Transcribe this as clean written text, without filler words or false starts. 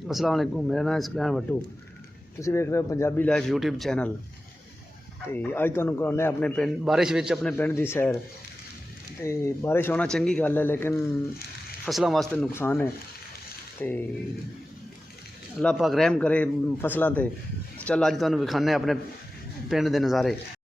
अस्सलाम वालेकुम, मेरा नाम इस्कलान भट्टू। तुसीं वेख रहे हो पंजाबी लाइफ यूट्यूब चैनल। तो अज तुहानूं कराने अपने पिंड बारिश विच अपने पिंड की सैर। तो बारिश होना चंगी गल है, लेकिन फसलों वास्ते नुकसान है। तो अल्लाह पाक रहम करे फसलों ते। चल अज तुहानूं विखाने अपने पिंड के नज़ारे।